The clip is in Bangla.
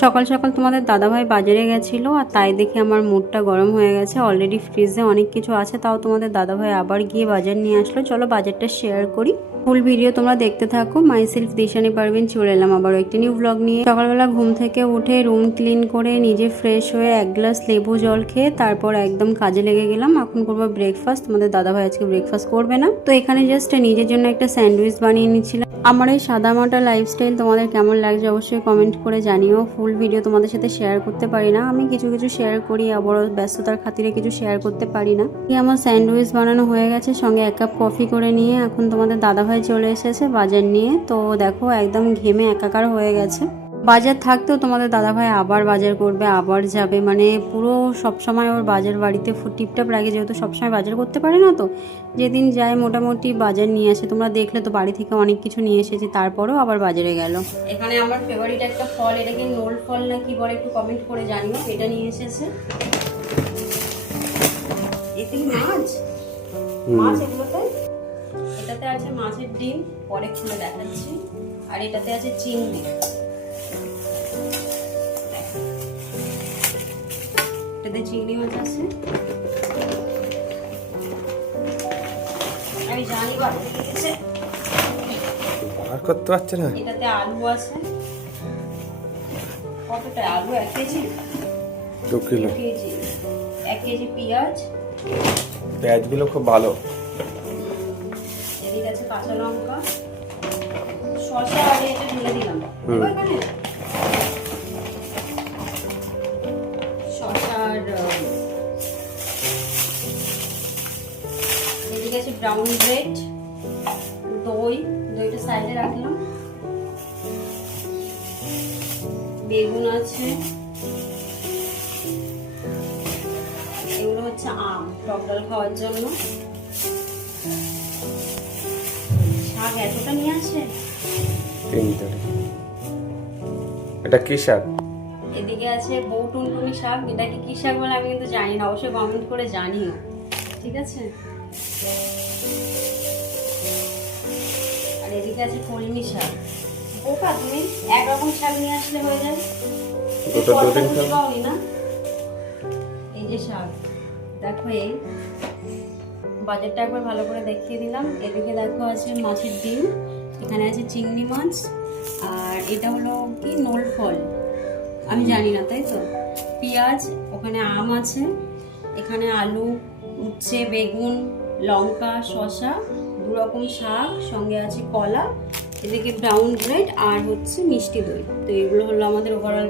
সকাল সকাল তোমাদের দাদাভাই বাজারে গেছিলো আর তাই দেখে আমার মুডটা গরম হয়ে গেছে। অলরেডি ফ্রিজে অনেক কিছু আছে, তাও তোমাদের দাদাভাই আবার গিয়ে বাজার নিয়ে আসলো। চলো বাজারটা শেয়ার করি, ফুল ভিডিও তোমরা দেখতে থাকো। মাইসেলফ দিশানি পারভিন চলে এলাম আবার একটি নিউ ব্লগ নিয়ে। সকালবেলা ঘুম থেকে উঠে রুম ক্লিন করে নিজে ফ্রেশ হয়ে এক গ্লাস লেবু জল খেয়ে তারপর একদম কাজে লেগে গেলাম। এখন করবো ব্রেকফাস্ট। তোমাদের দাদাভাই আজকে ব্রেকফাস্ট করবে না, তো এখানে জাস্ট নিজের জন্য একটা স্যান্ডউইচ বানিয়ে নিচ্ছিলাম। আমার এই সাদামাটা লাইফস্টাইল তোমাদের কেমন লাগছে অবশ্যই কমেন্ট করে জানিও। ফুল ভিডিও তোমাদের সাথে শেয়ার করতে পারি না, আমি কিছু কিছু শেয়ার করি, আবার ব্যস্ততার খাতিরে কিছু শেয়ার করতে পারি না। আমার স্যান্ডউইচ বানানো হয়ে গেছে, সঙ্গে 1 কাপ কফি করে নিয়ে এখন তোমাদের দাদাভাই চলে এসেছে বাজার নিয়ে। তো দেখো একদম ঘেমে একাকার হয়ে গেছে। বাজার থাকতেও তোমাদের দাদাভাই আবার বাজার করবে, আবার যাবে, মানে পুরো সবসময় ওর বাজার বাড়িতে টিপটাপ লাগে, যেহেতু সবসময় বাজার করতে পারে না। তো যেদিন যায় মোটামুটি বাজার নিয়ে আসে। তোমরা দেখলে তো বাড়ি থেকে অনেক কিছু নিয়ে এসেছে, তারপরেও আবার বাজারে গেল। এখানে আমার ফেভারিট একটা ফল, এটাকে নোল ফল না কি বলে একটু কমেন্ট করে জানিও। এটা নিয়ে এসেছে। এতে মাছ এগুলোতে, এটাতে আছে মাছের ডিম, পরে খুলে দেখাচ্ছি। আর এটাতে আছে চিংড়ি, এটাতে চিংড়ি মাছ আছে। আমি জানি বার করতে পারছে না। এটাতে আলু আছে। কতটা আলু? 1 কেজি, 2 কিলো। 1 কেজি পেঁয়াজ। পেঁয়াজগুলো খুব ভালো। এদিকে আছে কাঁচা লঙ্কা, শসা, আর এটা ঢেলে দিলাম এখানে। শসার এদিকে আছে ব্রাউন ব্রেড, দইটা সাইডে রাখলাম, বেগুন আছে, এগুলো হচ্ছে আম টক ডাল খাওয়ার জন্য। শাক এতটা নিয়ে আসে। এটা কি শাক? এদিকে আছে বউ টুনটুনি শাক। এটাকে কি শাক বলে আমি কিন্তু জানি না, অবশ্যই কমেন্ট করে জানিও, ঠিক আছে। আর এদিকে আছে কলমি শাক। ওকা তুমি একরকম শাক নিয়ে আসলে হয়ে যায়, না? এই যে শাক দেখো, এই বাজারটা একবার ভালো করে দেখিয়ে দিলাম। এদিকে দেখো আছে মাছের ডিম, এখানে আছে চিংড়ি মাছ, আর এটা হলো কি নোল ফল, আমি জানি না, তাই তো। পেঁয়াজ, ওখানে আম আছে, এখানে আলু, উচ্ছে, বেগুন, লঙ্কা, শসা, 2 রকম শাক, সঙ্গে আছে কলা, এদিকে ব্রাউন ব্রেড, আর হচ্ছে মিষ্টি দই। তো এগুলো হলো আমাদের ওভারঅল